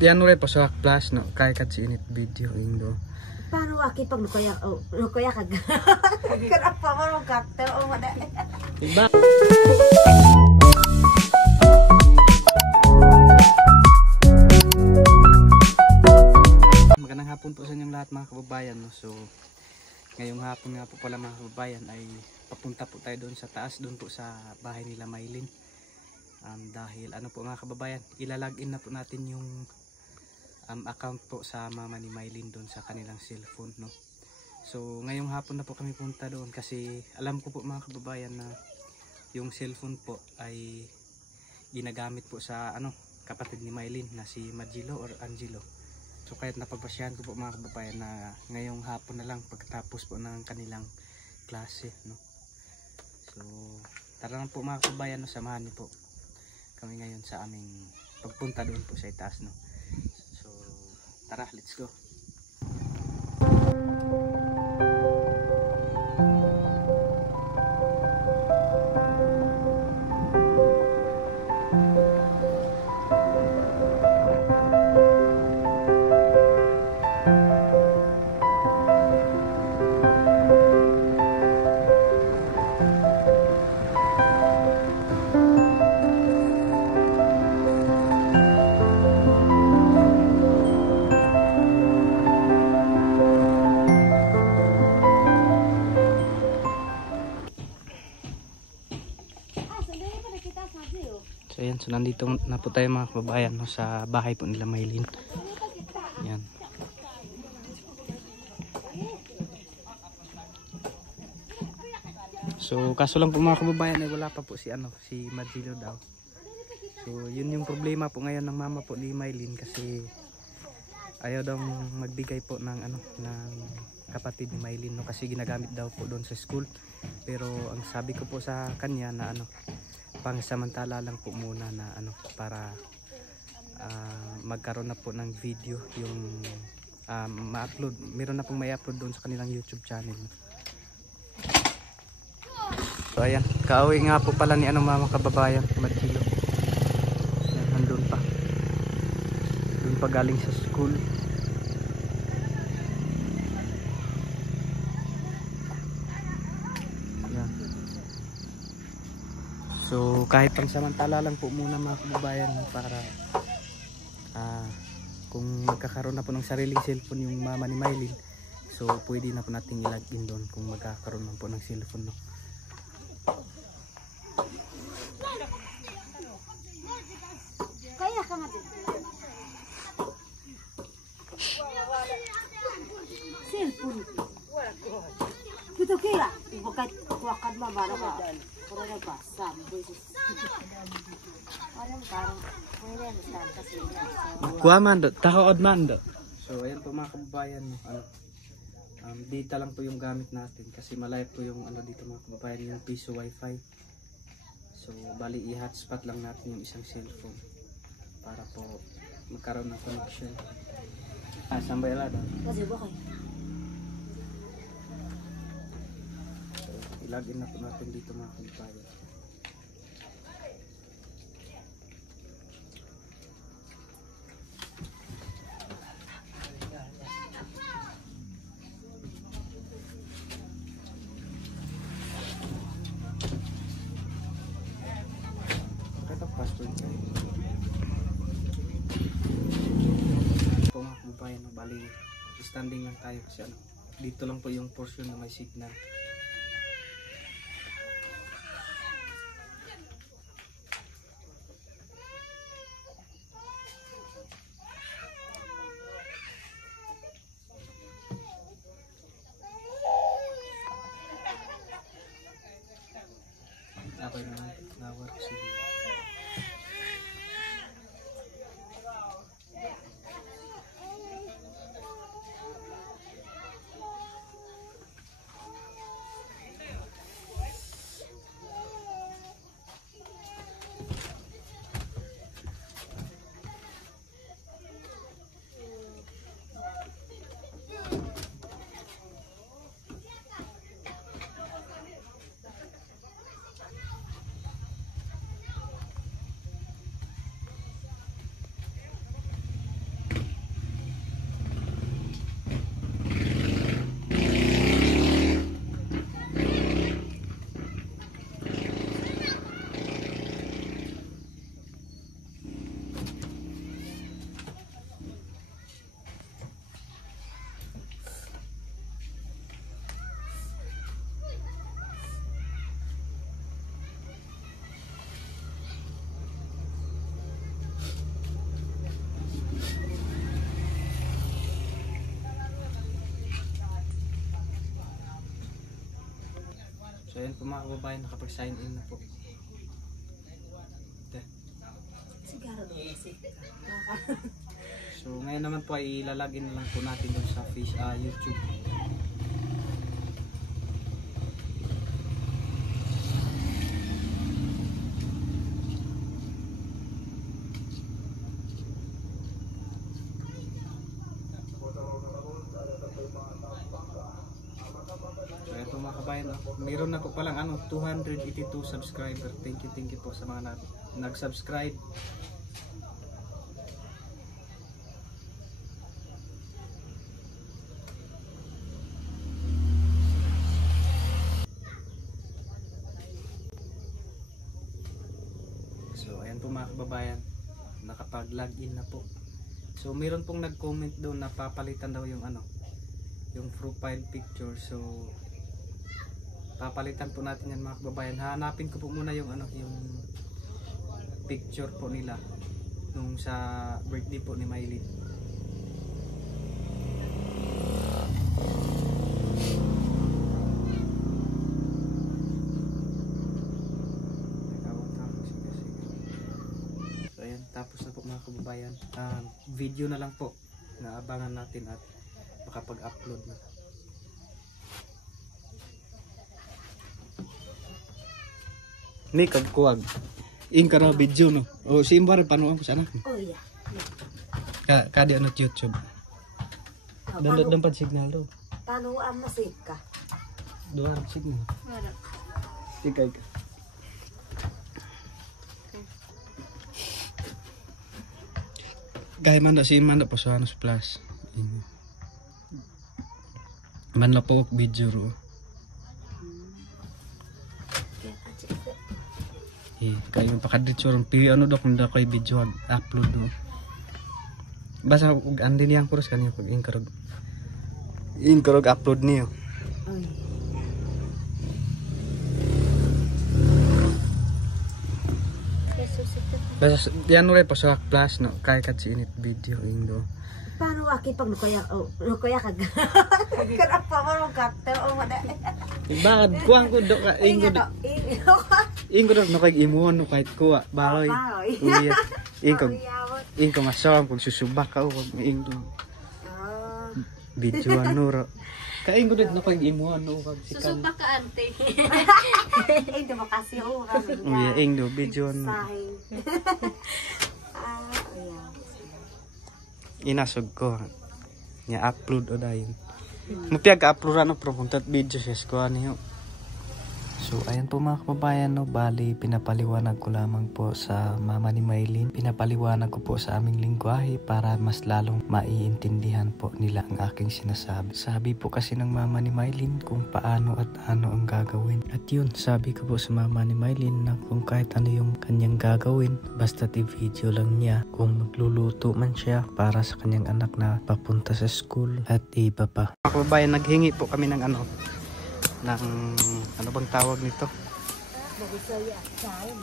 Yan ulit po sa plus no kay kat si init video indo. Paano aki pag lukaya kag. Karap pa mo kato o mada. Diba? Magandang hapon po sa inyong lahat mga kababayan no. So ngayong hapon nga po pala mga kababayan ay papunta po tayo doon sa taas, doon po sa bahay nila Maylin. Dahil ano po mga kababayan, ilalagin na po natin yung account po sa mama ni Maylin doon sa kanilang cellphone no. So ngayong hapon na po kami punta doon kasi alam ko po mga kababayan na yung cellphone po ay ginagamit po sa kapatid ni Maylin na si Magilo or Angelo. So kahit napagpasyahan ko po mga kababayan na ngayong hapon na lang pagkatapos po ng kanilang klase no. So tara lang po mga kababayan no, samahan niyo po kami ngayon sa aming pagpunta doon po sa itaas no. So tara, let's go. So ayan, so nandito na po tayo mga kababayan no, sa bahay po nila Maylin. Yan. So kaso lang po mga kababayan ay wala pa po si si Magilo daw. So yun yung problema po ngayon ng mama po ni Maylin kasi ayaw daw magbigay po ng ng kapatid ni Maylin no, kasi ginagamit daw po doon sa school. Pero ang sabi ko po sa kanya na pangsamantala lang po muna na para magkaroon na po ng video yung ma-upload. Meron na pong may upload doon sa kanilang YouTube channel. So ayan, kauwi nga po pala ni mga kababayan, Magilo. Nandun pa. Doon pa galing sa school. So kahit pangsamantala lang po muna mga kababayan para kung magkakaroon na po ng sariling cellphone yung mama ni Maylin, so pwede na po natin i-login doon kung magkakaroon na po ng cellphone no. Kaya ka mati. Cellphone. Kita kira bukan kuakan mama ka. Orang basah, Kuha man do, takood man do. So ayan po mga kababayan, data lang po yung gamit natin kasi malayo po yung dito mga kababayan, yung piso wifi. So bali i-hotspot lang natin yung isang cellphone para po magkaroon ng connection. Sambay lang daw. Kasi ba kayo? Ilagin na po natin dito mga kababayan. Ito password kayo. Ito mga kababayan, bali standing lang tayo kasi dito lang po yung portion na may signal. Okay naman, na-work sige. So ayan po mga kababayan, nakapag-sign in na po. Sigaro doon kasi. So ngayon naman po ay ilalagin na lang po natin doon sa YouTube. So ito mga kabayan, meron na po palang 282 subscriber. Thank you po sa mga nag-subscribe. So ayan po mga kababayan, nakapag-login na po. So meron pong nag-comment doon na papalitan daw yung yung profile picture. So papalitan po natin yan mga kababayan. Hanapin ko po muna yung yung picture po nila nung sa birthday po ni Mylene. So ayan, tapos na po mga kababayan. Video na lang po na abangan natin at makapag-upload na. Ni kagkuwag. Ing kara video no. O si Imbar panuan ko sana. Oh iya. Kadi YouTube. Download dapat signal do. Panuan masik ka. Doar signal. Ikay ka. Gaya man si Imanda po sa plus. Man na po video ro. Kayo pakadito ron pi do kung da koy video upload do. Basta andin yang kurus kanyo pag inkarog upload niyo. Oy. Basta yan ure po sa plus no kay kat si init video indo. Paano aki pag lukaya kag. Kenapa mo kakto o wala. Bad kuang ko do ka ingo do no kay imuon no kahit kuha baroy. Uya. Ingo masawam kung susubak ka o ingo. Video anuro. Kain ko no kay imuon no kag sikan. Susubak ka ante. Ingo makasih o ra. Uya ingo video no. Inasog ko nya upload o dayon. Mupiyag ka-upload no propuntat video sa kuha niyo. So ayan po mga kababayan no, bali pinapaliwanag ko lamang po sa mama ni Mylene. Pinapaliwanag ko po sa aming lingwahe para mas lalong maiintindihan po nila ang aking sinasabi. Sabi po kasi ng mama ni Mylene kung paano at ano ang gagawin. At yun, sabi ko po sa mama ni Mylene na kung kahit ano yung kanyang gagawin, basta't i-video lang niya kung magluluto man siya para sa kanyang anak na papunta sa school at iba pa. Mga kababayan, naghingi po kami ng ng ano bang tawag nito? Mabisaya kain.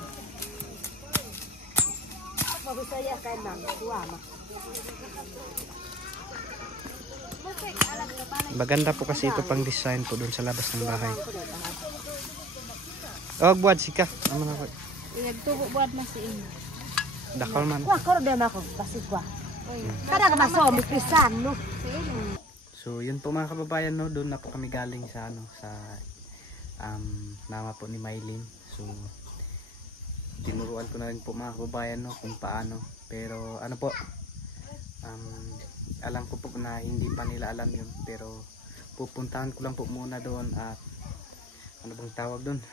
Mabisaya kain bang tuama. Maganda po kasi ito pang design po doon sa labas ng bahay. Oh, buat sika. Ano na ko? Nagtubo buat masiin. Dakal man. Wah, karo dia mako basig wa. Kada ka masom pisan no. So, yun po mga kababayan no, doon na po kami galing sa sa mama po ni Mylene. So, tinuruan ko na rin po mga kababayan no kung paano. Pero ano po, alam ko po na hindi pa nila alam yun. Pero pupuntahan ko lang po muna doon at ano bang tawag doon?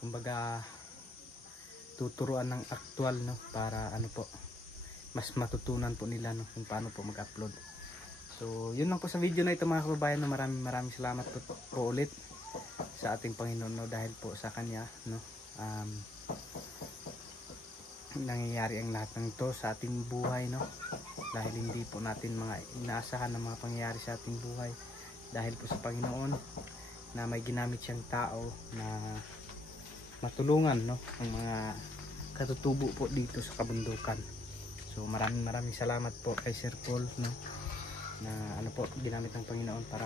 Kumbaga tuturuan ng aktual no para ano po mas matutunan po nila no kung paano po mag-upload. So yun lang po sa video na ito mga kababayan no, maraming salamat po ulit sa ating Panginoon no, dahil po sa kanya no nangyayari ang lahat ng ito sa ating buhay no, dahil hindi po natin mga inaasahan na mga pangyayari sa ating buhay, dahil po sa Panginoon na may ginamit siyang tao na matulungan no ang mga katutubo po dito sa kabundukan. So maraming salamat po kay Sir Paul no, na ano po ginamit ng Panginoon para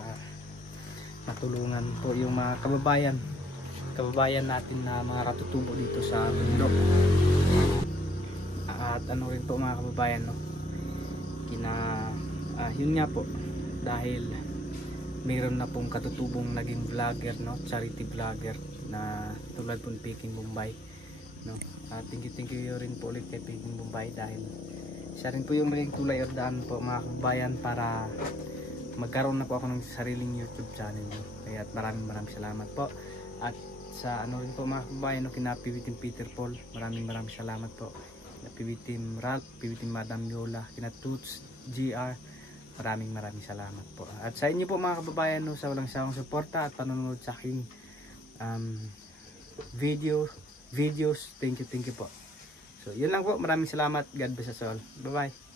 matulungan po yung mga kababayan natin na mga katutubo dito sa bundok. At ano rin po mga kababayan, no, yun nga po, dahil mayroon na pong katutubong naging vlogger, no, charity vlogger na tulad po ni Peking Bombay, no. Thank you rin po ulit kay Peking Bombay dahil siya rin po yung naging tulay or daan po mga kababayan para magkaroon na po ako ng sariling YouTube channel, no. Kaya maraming salamat po. At sa ano rin po mga kababayan, no, kina PB Team Peter Paul, maraming salamat po. Kina PB Team Ralph, PB Team Madam Yola, kina Toots GR, maraming salamat po. At sa inyo po mga kababayan, no, sa walang sawang suporta at panonood sa aking videos, thank you po. So yun lang po, maraming salamat. God bless us all. Bye bye.